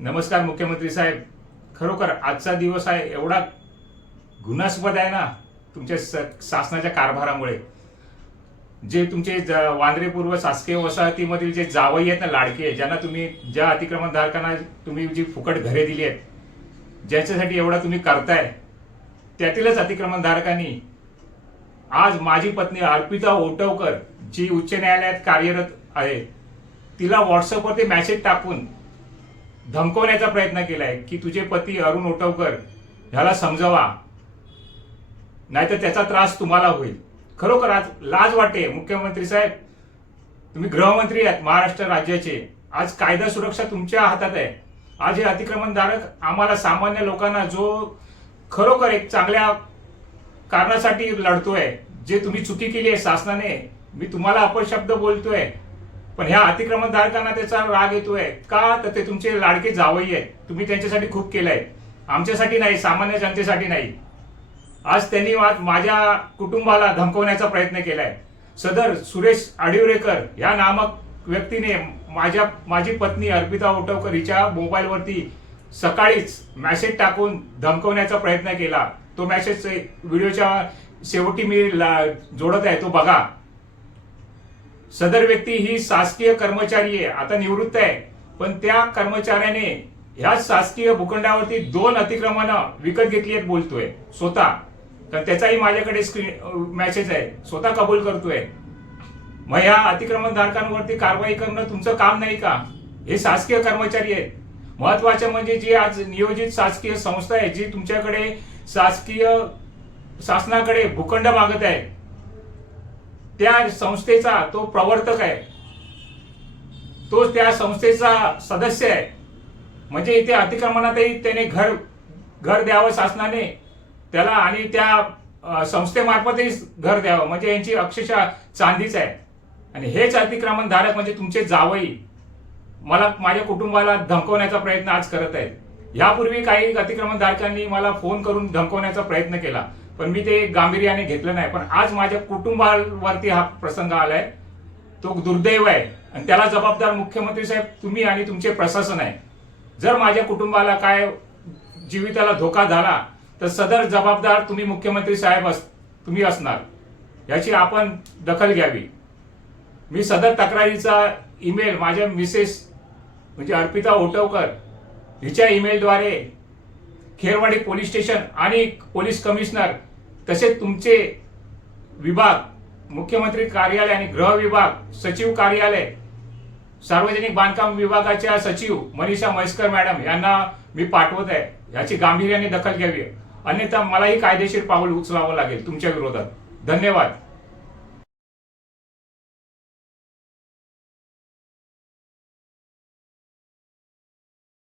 नमस्कार मुख्यमंत्री साहेब. खरोखर आजचा दिवस आहे एवढा गुन्हास्पद आहे ना तुमच्या शासनाच्या कारभारामुळे. जे तुमचे वांद्रे पूर्व शासकीय वसाहतीमधील जे जावई आहेत ना, लाडके, ज्यांना तुम्ही ज्या अतिक्रमणधारकांना तुम्ही जी फुकट घरे दिली आहेत, ज्याच्यासाठी एवढा तुम्ही करताय, त्यातीलच अतिक्रमणधारकांनी आज माझी पत्नी अर्पिता ओटवकर जी उच्च न्यायालयात कार्यरत आहे, तिला व्हॉट्सअपवरती मेसेज टाकून धमकवण्याचा प्रयत्न केलाय की तुझे पती अरुण ओटवकर ह्याला समजवा, नाहीतर त्याचा त्रास तुम्हाला होईल. खरोखर आज लाज वाटते मुख्यमंत्री साहेब. तुम्ही गृहमंत्री आहेत महाराष्ट्र राज्याचे. आज कायदा सुरक्षा तुमच्या हातात आहे. आज हे अतिक्रमणधारक आम्हाला सामान्य लोकांना, जो खरोखर एक चांगल्या कारणासाठी लढतोय, जे तुम्ही चुकी केली आहे शासनाने, मी तुम्हाला अपशब्द बोलतोय, पण ह्या अतिक्रमणधारकांना त्याचा राग येतोय का? तर ते तुमचे लाडके जावई आहेत. तुम्ही त्यांच्यासाठी खूप केलंय, आमच्यासाठी नाही, सामान्य जनतेसाठी नाही. आज त्यांनी माझ्या कुटुंबाला धमकवण्याचा प्रयत्न केलाय. सदर सुरेश आडिवरेकर या नामक व्यक्तीने माझी पत्नी अर्पिता ओटवकर हिच्या मोबाईलवरती सकाळीच मेसेज टाकून धमकवण्याचा प्रयत्न केला. तो मेसेज व्हिडिओच्या शेवटी मी जोडत आहे, तो बघा. सदर व्यक्ती ही शासकीय कर्मचारी आहे, आता निवृत्त आहे, पण त्या कर्मचाऱ्याने ह्याच शासकीय भूखंडावरती 2 अतिक्रमणं विकत घेतली आहेत बोलतोय स्वतः. तर त्याचाही माझ्याकडे मेसेज आहे, स्वतः कबूल करतोय. मग ह्या अतिक्रमणधारकांवरती कारवाई करणं तुमचं काम नाही का? हे शासकीय कर्मचारी आहेत. महत्वाचं म्हणजे जी आज नियोजित शासकीय संस्था आहे, जी तुमच्याकडे शासनाकडे भूखंड मागत आहे, त्या संस्थेचा तो प्रवर्तक आहे, तो त्या संस्थेचा सदस्य आहे. म्हणजे इथे अतिक्रमणातही त्याने घर द्यावं शासनाने त्याला, आणि त्या संस्थेमार्फतही घर द्यावं. म्हणजे यांची अक्षरशः चांदीच आहे. आणि हेच अतिक्रमणधारक म्हणजे तुमचे जावई मला, माझ्या कुटुंबाला धमकवण्याचा प्रयत्न आज करत आहेत. यापूर्वी काही अतिक्रमणधारकांनी मला फोन करून धमकवण्याचा प्रयत्न केला, पण मी ते गांभीर्याने घेतलं नाही. पण आज माझ्या कुटुंबावरती हा प्रसंग आलाय, तो दुर्दैव आहे, आणि त्याला जबाबदार मुख्यमंत्री साहेब तुम्ही आणि तुमचे प्रशासन आहे. जर माझ्या कुटुंबाला काय जीविताला धोका झाला तर सदर जबाबदार तुम्ही मुख्यमंत्री साहेब तुम्ही असणार, याची आपण दखल घ्यावी. मी सदर तक्रारीचा ईमेल माझ्या मिसेस म्हणजे अर्पिता ओटवकर हिच्या ईमेलद्वारे खेरवाडी पोलीस स्टेशन आणि पोलीस कमिशनर, तसेच तुमचे विभाग, मुख्यमंत्री कार्यालय आणि गृह विभाग, सचिव कार्यालय, सार्वजनिक बांधकाम विभागाच्या सचिव मनीषा म्हैसकर मॅडम यांना मी पाठवत आहे. याची गांभीर्याने दखल घ्यावी, अन्यथा मलाही कायदेशीर पाऊल उचलावं लागेल तुमच्या विरोधात. धन्यवाद.